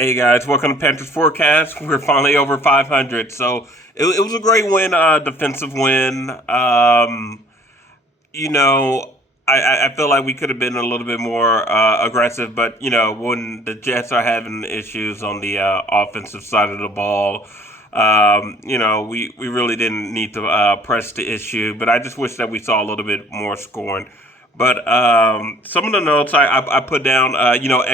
Hey guys, welcome to Panthers Forecast. We're finally over 500, so it was a great win, defensive win. You know, I feel like we could have been a little bit more aggressive, but when the Jets are having issues on the offensive side of the ball, we really didn't need to press the issue. But I just wish that we saw a little bit more scoring. But some of the notes I put down,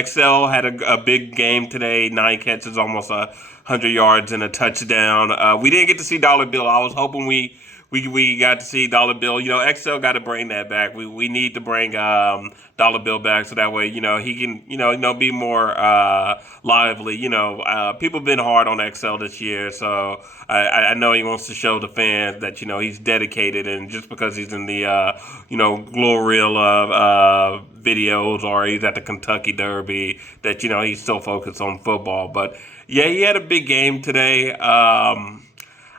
XL had a big game today, 9 catches, almost 100 yards and a touchdown. We didn't get to see Dollar Bill. I was hoping we got to see Dollar Bill. XL got to bring that back. We need to bring Dollar Bill back so that way he can be more lively. People have been hard on XL this year, so I know he wants to show the fans that he's dedicated, and just because he's in the glory reel of videos or he's at the Kentucky Derby that he's still focused on football. But yeah, he had a big game today.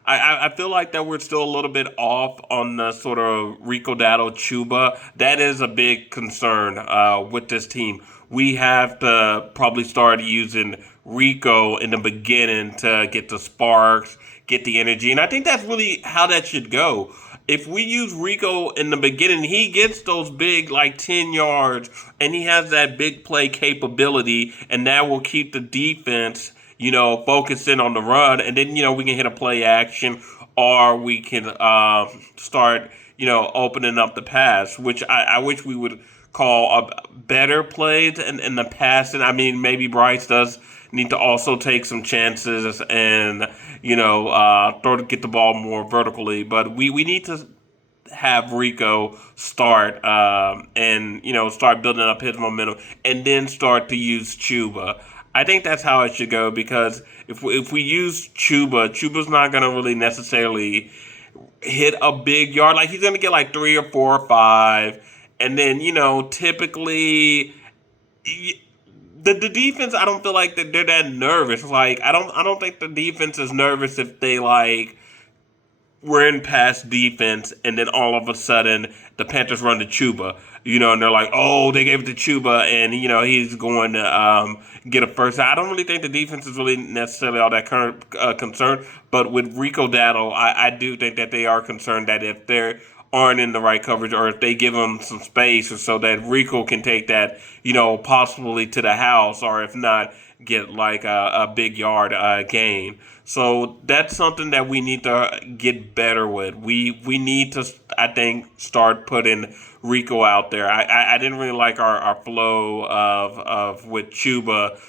I feel like that we're still a little bit off on the sort of Rico Dowdle Chubba. That is a big concern with this team. We have to probably start using Rico in the beginning to get the sparks, get the energy. And I think that's really how that should go. If we use Rico in the beginning, he gets those big, like 10 yards, and he has that big play capability, and that will keep the defense focusing on the run, and then, we can hit a play action, or we can start, opening up the pass, which I wish we would call a better plays in the passing. I mean, maybe Bryce does need to also take some chances and, get the ball more vertically, but we need to have Rico start and start building up his momentum, and then start to use Chuba. I think that's how it should go, because if we use Chuba's not going to really necessarily hit a big yard. Like, he's going to get like 3 or 4 or 5, and then typically the defense. I don't feel like that they're that nervous. Like, I don't think the defense is nervous if they like we're in pass defense, and then all of a sudden the Panthers run to Chuba, and they're like, oh, they gave it to Chuba, and he's going to get a first. I don't really think the defense is really necessarily all that concerned, but with Rico Dowdle, I do think that they are concerned that if they aren't in the right coverage, or if they give him some space, or so that Rico can take that, possibly to the house, or if not, get like a big yard gain. So that's something that we need to get better with. We need to, I think, start putting Rico out there. I didn't really like our flow of with Chuba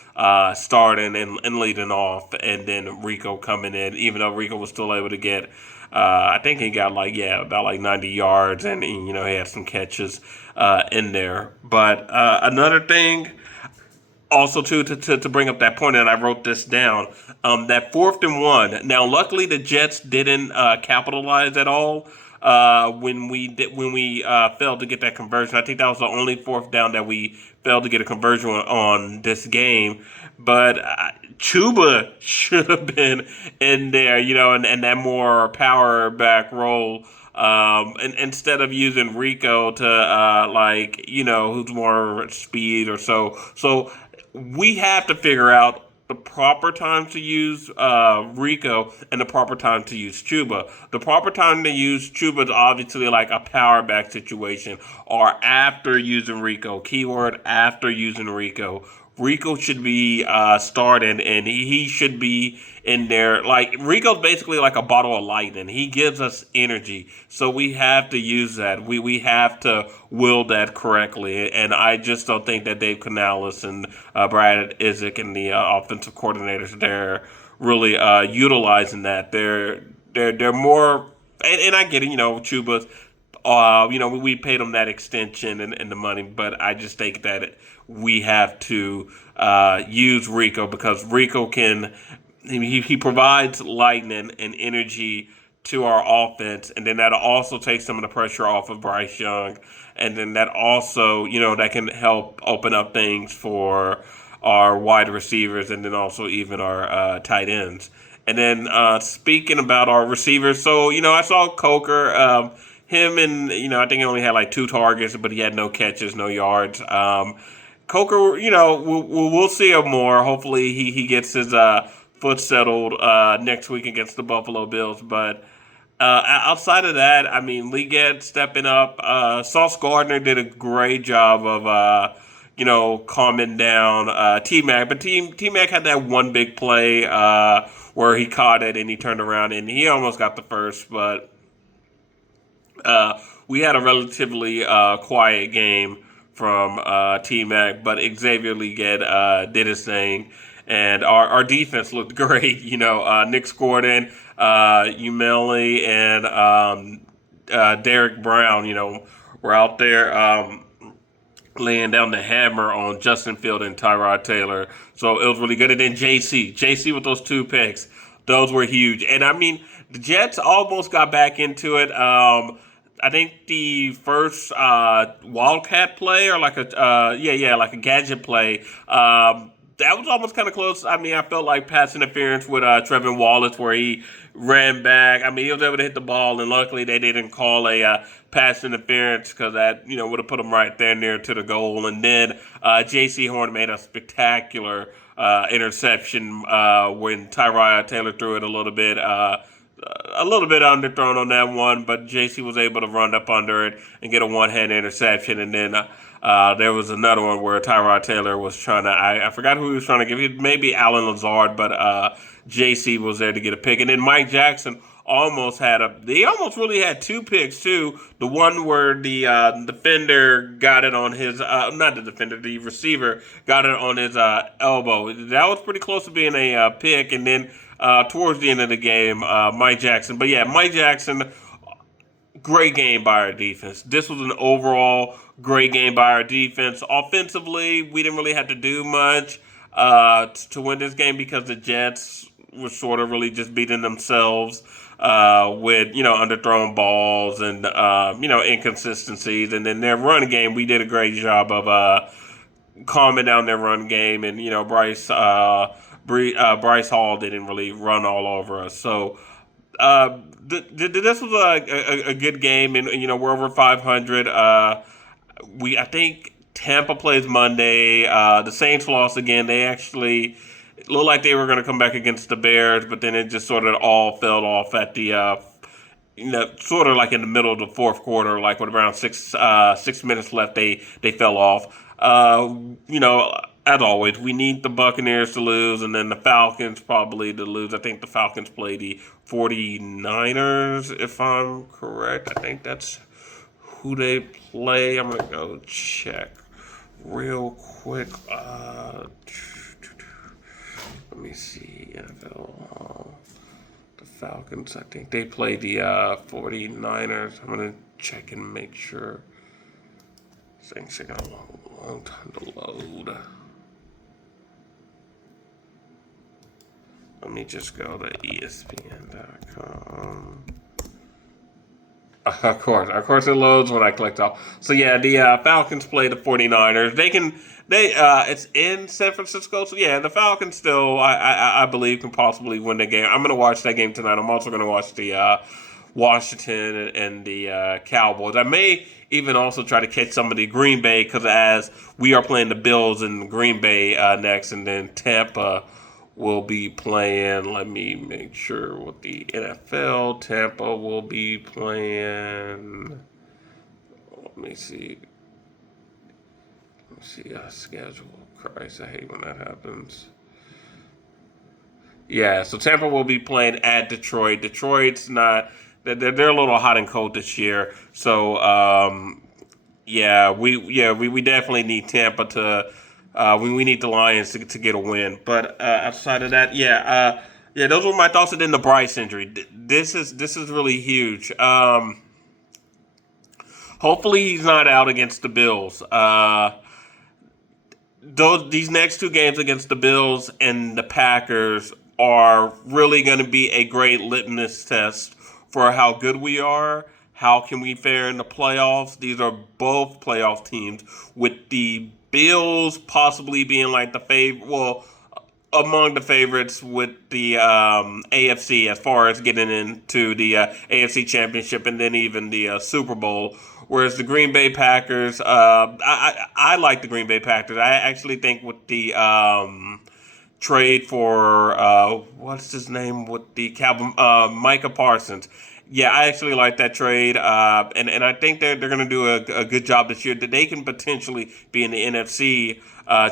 starting and leading off, and then Rico coming in, even though Rico was still able to get I think he got about like 90 yards, and he had some catches in there. But another thing also, to bring up that point, and I wrote this down, that 4th and 1. Now, luckily, the Jets didn't capitalize at all when we failed to get that conversion. I think that was the only fourth down that we failed to get a conversion on this game. But Chuba should have been in there, and that more power back role. And instead of using Rico to who's more speed or so. So we have to figure out the proper time to use Rico and the proper time to use Chuba. The proper time to use Chuba is obviously like a power back situation, or after using Rico. Keyword, after using Rico. Rico should be starting, and he should be in there. Like, Rico's basically like a bottle of lightning. He gives us energy, so we have to use that. We have to will that correctly, and I just don't think that Dave Canales and Brad Isaac and the offensive coordinators, they're really utilizing that. They're more, and I get it. Chuba's. We paid him that extension and the money, but I just think that we have to use Rico, because Rico he provides lightning and energy to our offense, and then that'll also take some of the pressure off of Bryce Young, and then that also, that can help open up things for our wide receivers, and then also even our tight ends. And then speaking about our receivers, so I saw Coker. Him and I think he only had like 2 targets, but he had no catches, no yards. Coker, we'll see him more. Hopefully, he gets his foot settled next week against the Buffalo Bills. But outside of that, I mean, Leggett stepping up. Sauce Gardner did a great job of calming down T Mac. But T Mac had that one big play where he caught it and he turned around and he almost got the first, but we had a relatively quiet game from T Mac, but Xavier Leggett did his thing, and our defense looked great. Nick Gordon, Umeli, and Derek Brown. Were out there. Laying down the hammer on Justin Field and Tyrod Taylor. So it was really good. And then JC with those 2 picks. Those were huge. And I mean, the Jets almost got back into it. I think the first Wildcat play or like like a gadget play. That was almost kind of close. I mean, I felt like pass interference with Trevin Wallace where he ran back. I mean, he was able to hit the ball, and luckily they didn't call a pass interference because that would have put him right there near to the goal. And then J.C. Horn made a spectacular interception when Tyrod Taylor threw it a little bit underthrown on that one, but JC was able to run up under it and get a one-hand interception. And then there was another one where Tyrod Taylor was trying to, I forgot who he was trying to give it, maybe Alan Lazard, but JC was there to get a pick. And then Mike Jackson almost really had 2 picks too. The one where the defender got it on his, not the defender, the receiver got it on his elbow. That was pretty close to being a pick. And then towards the end of the game, Mike Jackson. But yeah, Mike Jackson, great game by our defense. This was an overall great game by our defense. Offensively, we didn't really have to do much to win this game because the Jets were sort of really just beating themselves with underthrown balls and inconsistencies. And then their run game, we did a great job of calming down their run game. And Bryce Hall didn't really run all over us. So this was a good game, and we're over 500. I think Tampa plays Monday. The Saints lost again. They actually looked like they were going to come back against the Bears, but then it just sort of all fell off at the sort of like in the middle of the fourth quarter, like with around 6 minutes left, they fell off. As always, we need the Buccaneers to lose, and then the Falcons probably to lose. I think the Falcons play the 49ers, if I'm correct. I think that's who they play. I'm going to go check real quick. Let me see. NFL. The Falcons, I think they play the 49ers. I'm going to check and make sure. Things take a long time to load. Let me just go to ESPN.com. Of course it loads when I clicked off. So yeah, the Falcons play the 49ers. It's in San Francisco. So yeah, the Falcons still, I believe, can possibly win the game. I'm going to watch that game tonight. I'm also going to watch the Washington and the Cowboys. I may even also try to catch some of the Green Bay because as we are playing the Bills in Green Bay next, and then Tampa will be playing. Let me make sure with the NFL. Tampa will be playing. Let me see. Schedule. Christ, I hate when that happens. Yeah, so Tampa will be playing at Detroit. Detroit's not. They're a little hot and cold this year. So we definitely need Tampa to. We need the Lions to get a win. But outside of that, those were my thoughts. And then the Bryce injury. This is really huge. Hopefully he's not out against the Bills. These next 2 games against the Bills and the Packers are really going to be a great litmus test for how good we are. How can we fare in the playoffs? These are both playoff teams, with the Bills possibly being like the among the favorites with the AFC as far as getting into the AFC Championship and then even the Super Bowl, Whereas the Green Bay Packers, I like the Green Bay Packers. I actually think with the trade for what's his name with the Cowboy, Micah Parsons. Yeah, I actually like that trade, and I think they're going to do a good job this year. That they can potentially be in the NFC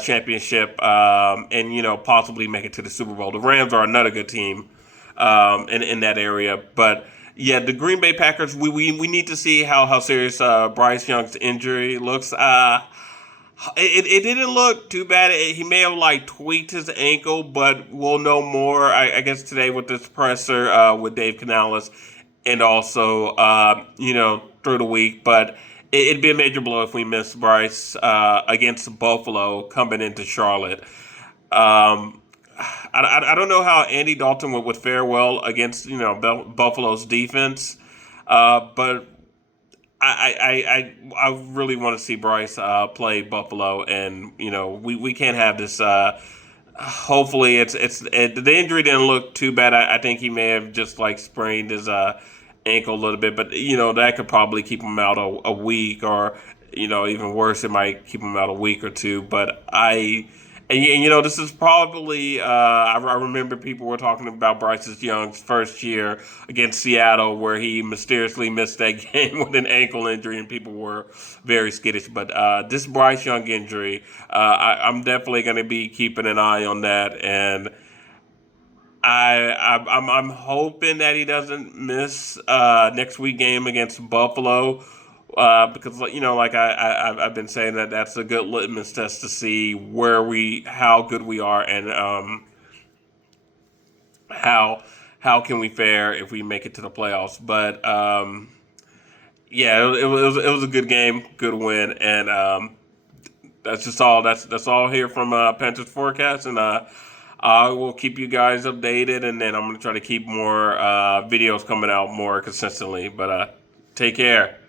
championship, and possibly make it to the Super Bowl. The Rams are another good team in that area, but. Yeah, the Green Bay Packers. We need to see how serious Bryce Young's injury looks. It didn't look too bad. He may have like tweaked his ankle, but we'll know more. I guess today with this presser with Dave Canales, and also through the week. But it'd be a major blow if we miss Bryce against Buffalo coming into Charlotte. I don't know how Andy Dalton would fare well against Buffalo's defense, but I really want to see Bryce play Buffalo, and we can't have this. Hopefully, the injury didn't look too bad. I think he may have just like sprained his ankle a little bit, but that could probably keep him out a week, or even worse, it might keep him out a week or two. But this is probably, I remember people were talking about Bryce Young's first year against Seattle, where he mysteriously missed that game with an ankle injury, and people were very skittish. But this Bryce Young injury, I'm definitely going to be keeping an eye on that, and I'm hoping that he doesn't miss next week game against Buffalo. Because like I've been saying that's a good litmus test to see how good we are, and how can we fare if we make it to the playoffs. But yeah, it was a good game, good win, and that's just all. That's all here from Panthers Forecast, and I will keep you guys updated, and then I'm gonna try to keep more videos coming out more consistently. But take care.